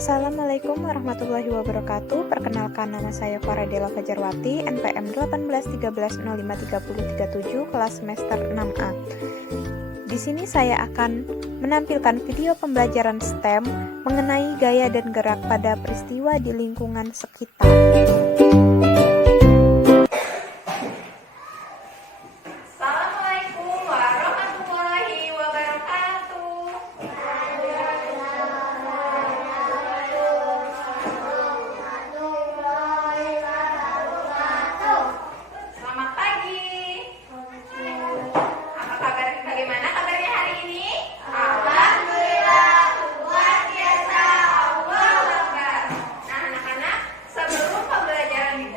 Assalamualaikum warahmatullahi wabarakatuh. Perkenalkan, nama saya Faradela Fajarwati, NPM 1813053037, kelas semester 6A. Di sini saya akan menampilkan video pembelajaran STEM mengenai gaya dan gerak pada peristiwa di lingkungan sekitar. Assalamualaikum warahmatullahi wabarakatuh. Selamat pagi. Apa kabar? Bagaimana kabarnya hari ini? Alhamdulillah, luar biasa. Allahu Akbar. Nah, anak-anak, sebelum pembelajaran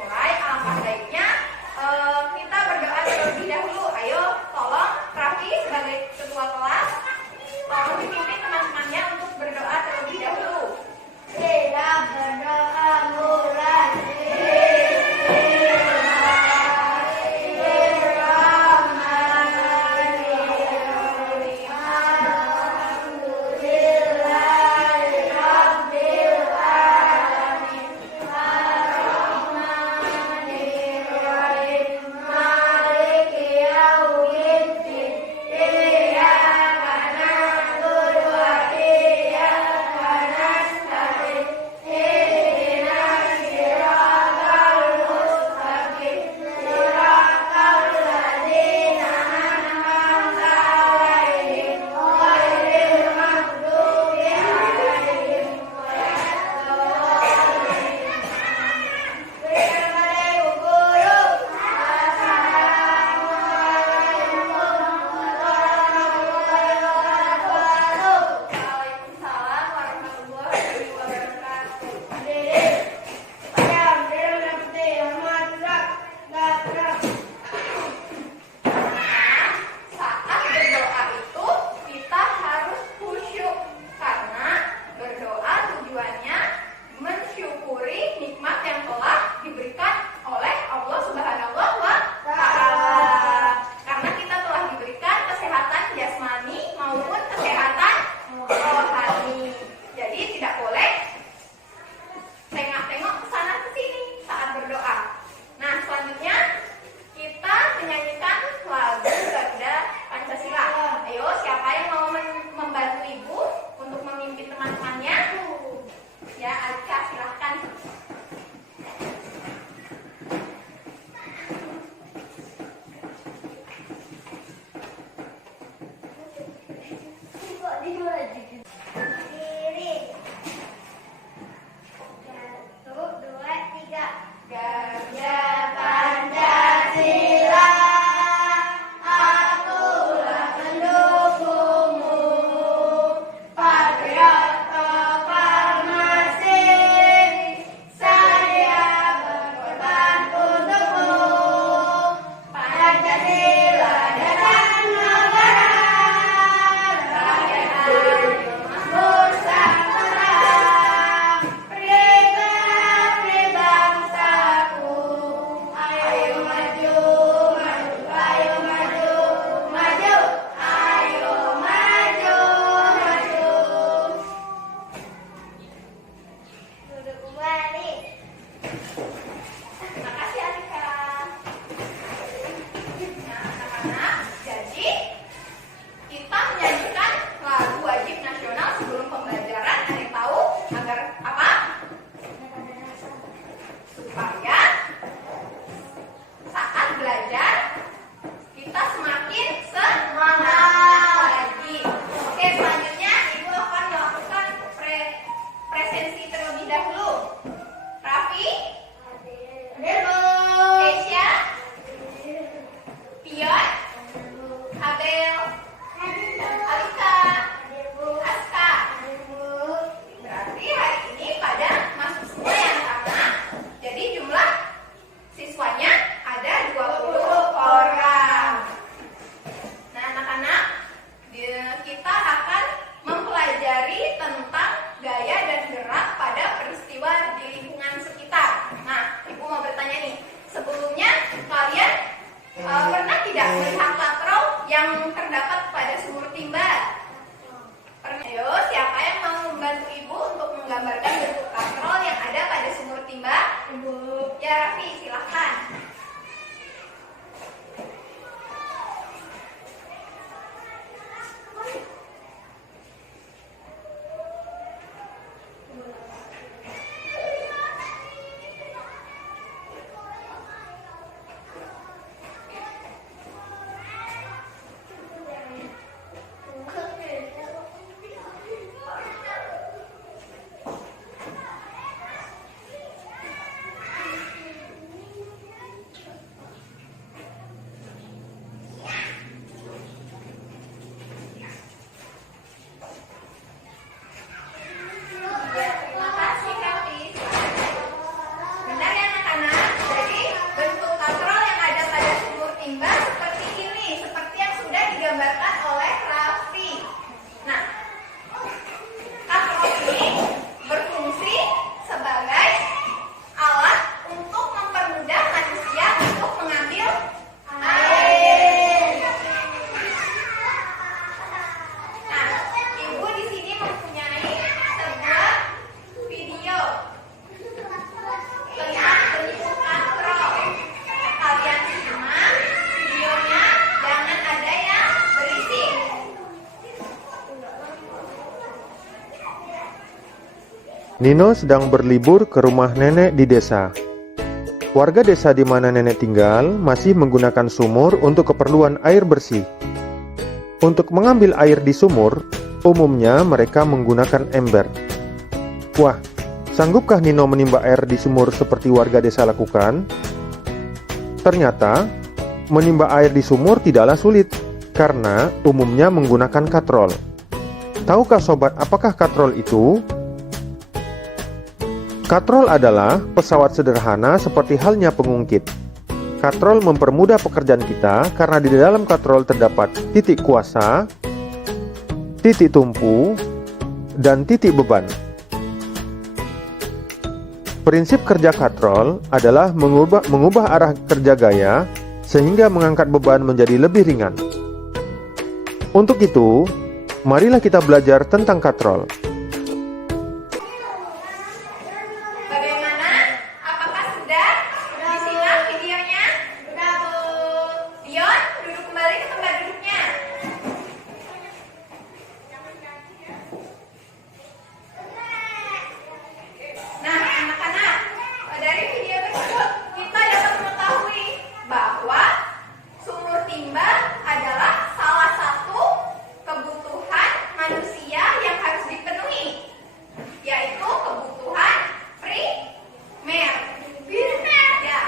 Nino sedang berlibur ke rumah nenek di desa. Warga desa di mana nenek tinggal masih menggunakan sumur untuk keperluan air bersih. Untuk mengambil air di sumur, umumnya mereka menggunakan ember. Wah, sanggupkah Nino menimba air di sumur seperti warga desa lakukan? Ternyata, menimba air di sumur tidaklah sulit, karena umumnya menggunakan katrol. Tahukah sobat apakah katrol itu? Katrol adalah pesawat sederhana seperti halnya pengungkit. Katrol mempermudah pekerjaan kita karena di dalam katrol terdapat titik kuasa, titik tumpu, dan titik beban. Prinsip kerja katrol adalah mengubah arah kerja gaya sehingga mengangkat beban menjadi lebih ringan. Untuk itu, marilah kita belajar tentang katrol. Bagaimana? Apakah sudah disimak videonya? Sudah, Bu. Dion, duduk kembali ke tempat duduknya. Nah, anak-anak, dari video tersebut kita dapat mengetahui bahwa sumur timba adalah salah satu kebutuhan manusia yang harus dipenuhi, yaitu kebutuhan primer. Ya,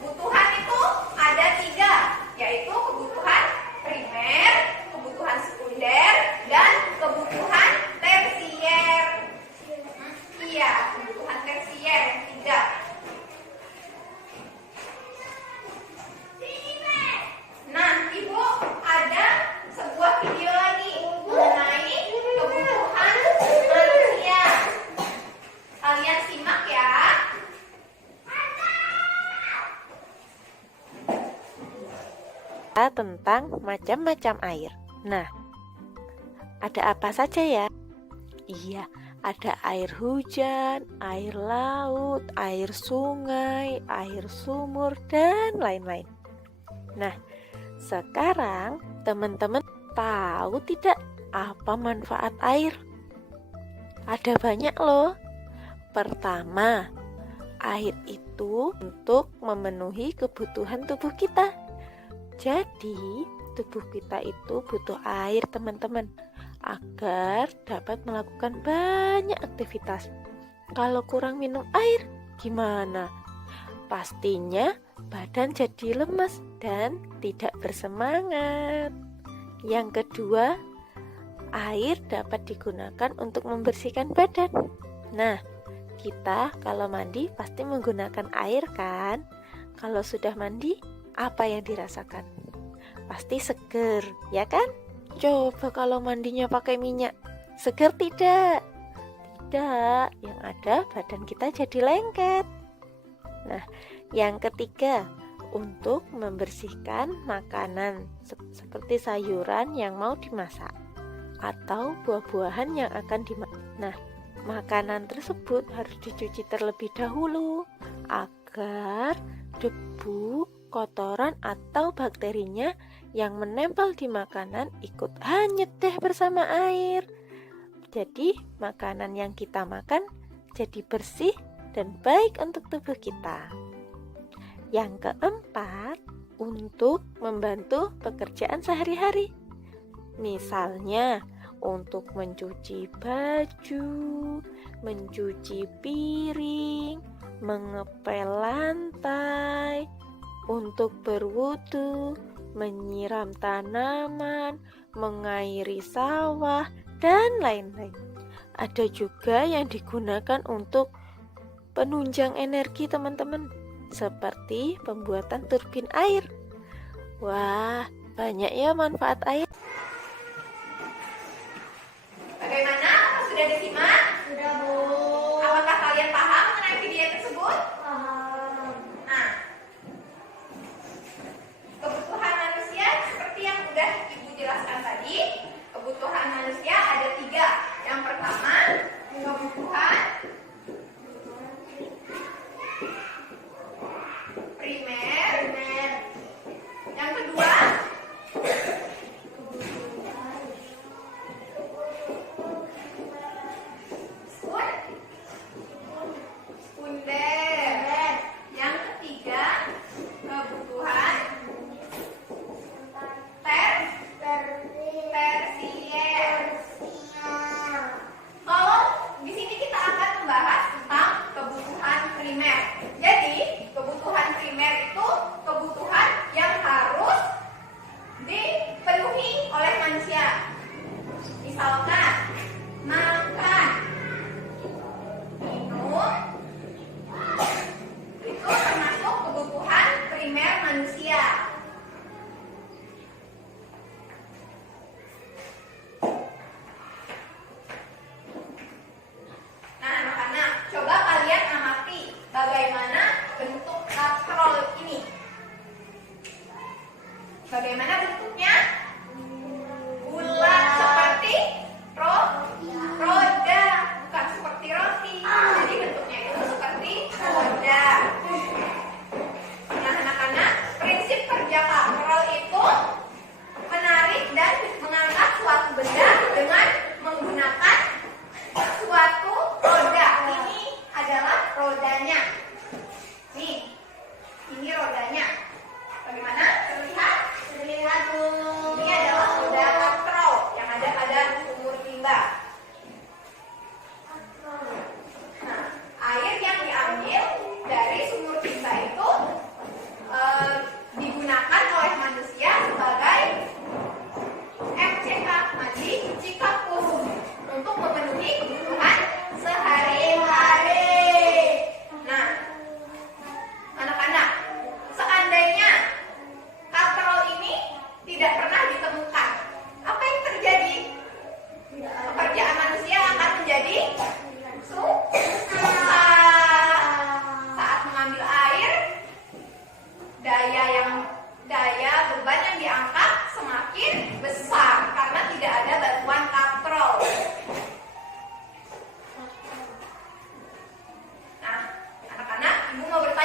kebutuhan itu ada 3, yaitu kebutuhan primer, kebutuhan sekunder, dan kebutuhan tersier. Iya, kebutuhan tersier 3. Nah, Ibu, ada sebuah video lagi mengenai kebutuhan manusia. Kalian simak ya. Tentang macam-macam air. Nah, ada apa saja ya? Iya, ada air hujan, air laut, air sungai, air sumur, dan lain-lain. Nah, sekarang teman-teman tahu tidak apa manfaat air? Ada banyak loh. Pertama, air itu untuk memenuhi kebutuhan tubuh kita. Jadi, tubuh kita itu butuh air, teman-teman, agar dapat melakukan banyak aktivitas. Kalau kurang minum air, gimana? Pastinya badan jadi lemas dan tidak bersemangat. Yang kedua, air dapat digunakan untuk membersihkan badan. Nah, kita kalau mandi pasti menggunakan air kan? Kalau sudah mandi, apa yang dirasakan? Pasti seger, ya kan? Coba kalau mandinya pakai minyak, seger tidak? Tidak, yang ada badan kita jadi lengket. Nah, yang ketiga, untuk membersihkan makanan seperti sayuran yang mau dimasak atau buah-buahan yang akan dimasak. Nah, makanan tersebut harus dicuci terlebih dahulu agar debu, kotoran atau bakterinya yang menempel di makanan ikut hanyut deh bersama air. Jadi makanan yang kita makan jadi bersih dan baik untuk tubuh kita. Yang keempat, untuk membantu pekerjaan sehari-hari. Misalnya untuk mencuci baju, mencuci piring, mengepel lantai, untuk berwudu, menyiram tanaman, mengairi sawah, dan lain-lain. Ada juga yang digunakan untuk penunjang energi, teman-teman, seperti pembuatan turbin air. Wah, banyak ya manfaat air. Bagaimana? Sudah disimak? Sudah, Bu. Apakah kalian paham mengenai video tersebut? Paham. Nah, kebutuhan manusia seperti yang sudah Ibu jelaskan tadi, kebutuhan manusia ada 3. Yang pertama, kebutuhan primer. Yang kedua,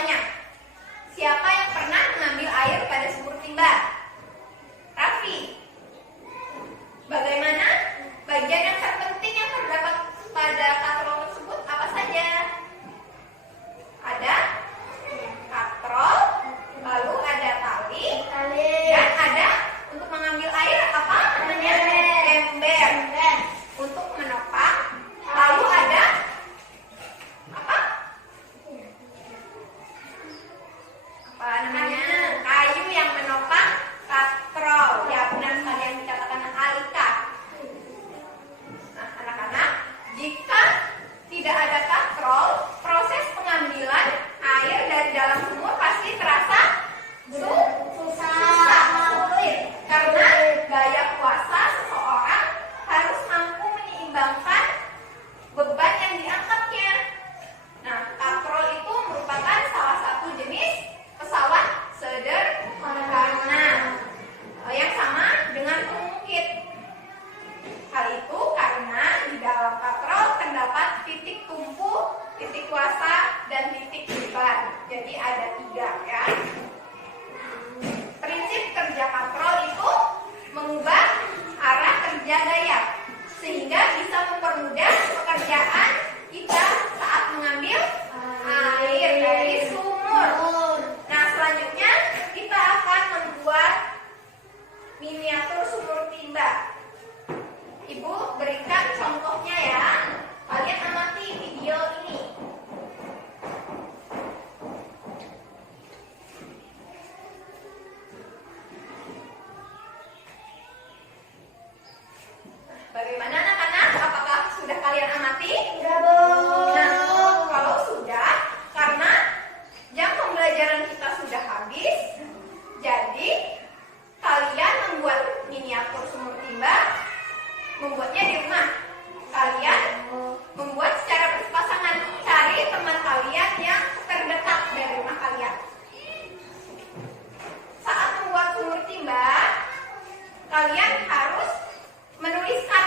bertanya, siapa yang pernah mengambil air pada sumur timba? Raffi. Bagaimana? Bagian yang terpenting yang terdapat pada katrol tersebut apa saja? Ada katrol, lalu ada tali, dan ada untuk mengambil air apa namanya? Ember. Untuk menopang, lalu ada apa? Apa namanya? Kayu yang menopang katrol. Ya, benar sekali yang dikatakan Alika. Nah, anak-anak, jika tidak ada katrol, proses pengambilan air dari dalam sumur pasti terasa susah, sulit. Karena gaya kuasa seseorang harus mampu menyeimbangkan beban yang diangkatnya. Nah, katrol itu merupakan salah satu jenis pesawat sederhana yang sama dengan pengungkit. Hal itu karena di dalam katrol terdapat titik tumpu, titik kuasa, dan titik beban. Jadi ada 3 ya. Prinsip kerja katrol itu mengubah arah kerja gaya sehingga bisa mempermudah pekerjaan kita saat mengambil air dari sumur. Nah, selanjutnya kita akan membuat miniatur sumur timba. Ibu berikan contohnya ya. Kalian amati video ini. Bagaimana anak-anak? Apakah sudah kalian amati? Nah, kalau sudah, karena jam pembelajaran kita sudah habis, jadi kalian membuat miniatur sumur timba, membuatnya di rumah. Kalian membuat secara berpasangan. Cari teman kalian yang terdekat dari rumah kalian. Saat membuat sumur timba, kalian harus menuliskan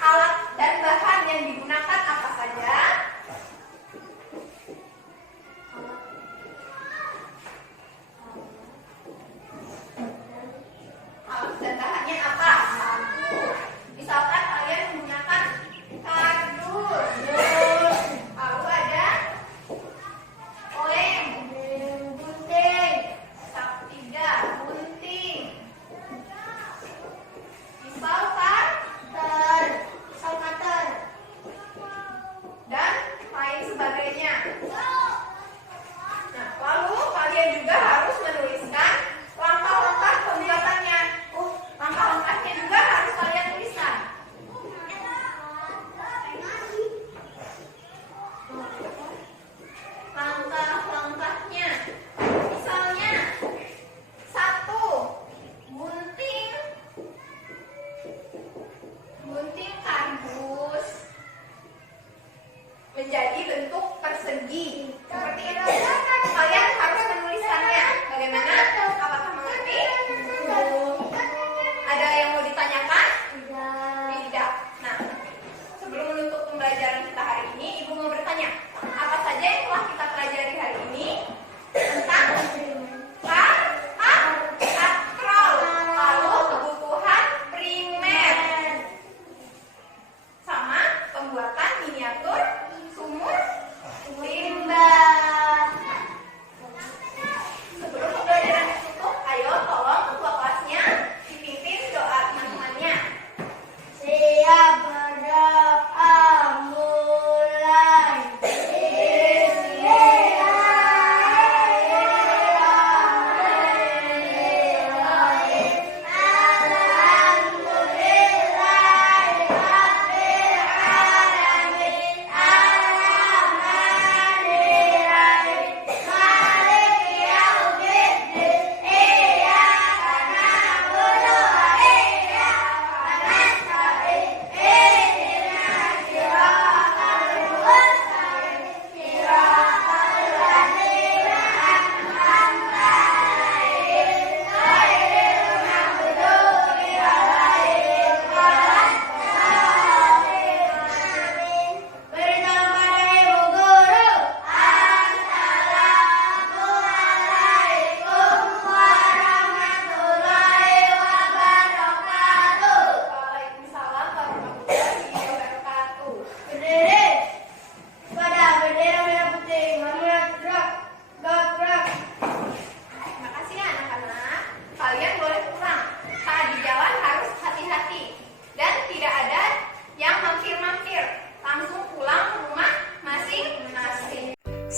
alat dan bahan yang digunakan apa saja. Alat dan bahannya apa? Misalkan kalian menggunakan kardus, lalu ada oleng, gunting, gunting, pisau cutter, dan lain sebagainya. Nah, lalu kalian juga harus menuliskan langkah-langkah pembuatannya. Langkah-langkahnya juga harus kalian tuliskan. Langkah-langkahnya, misalnya 1, gunting kardus menjadi bentuk persegi seperti itu. Kalian harus menuliskannya. Bagaimana? Apakah mengerti? Ada yang mau ditanyakan? Tidak. Nah, sebelum menutup pembelajaran kita hari ini, Ibu mau bertanya, apa saja yang telah kita pelajari hari ini tentang katrol, lalu kebutuhan primer, sama pembuatan miniatur sumur timba.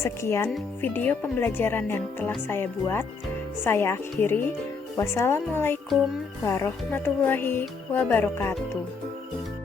Sekian video pembelajaran yang telah saya buat. Saya akhiri. Wassalamualaikum warahmatullahi wabarakatuh.